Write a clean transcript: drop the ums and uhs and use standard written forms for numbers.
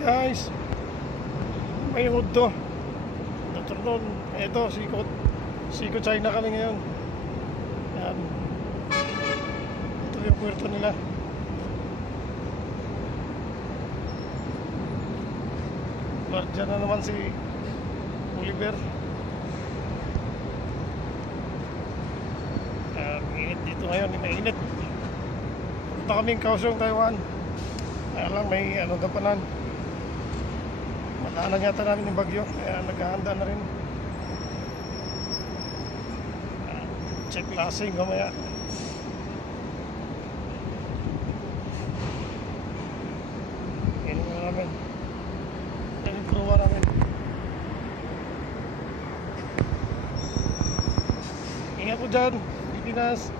guys, may to Dutron. Ito, Sikot China kami ngayon. Yan. Ito yung puerto nila. Diyan na naman si Oliver. Init dito ngayon, mainit. Punta kaming Kaohsiung, Taiwan. Kaya lang may gapanan. Mataanan yata namin yung bagyo, kaya naghahanda na rin. Check lasing mamaya. Ganun na namin. Yan yung kruwa namin. Ingat po dyan, Pilipinas.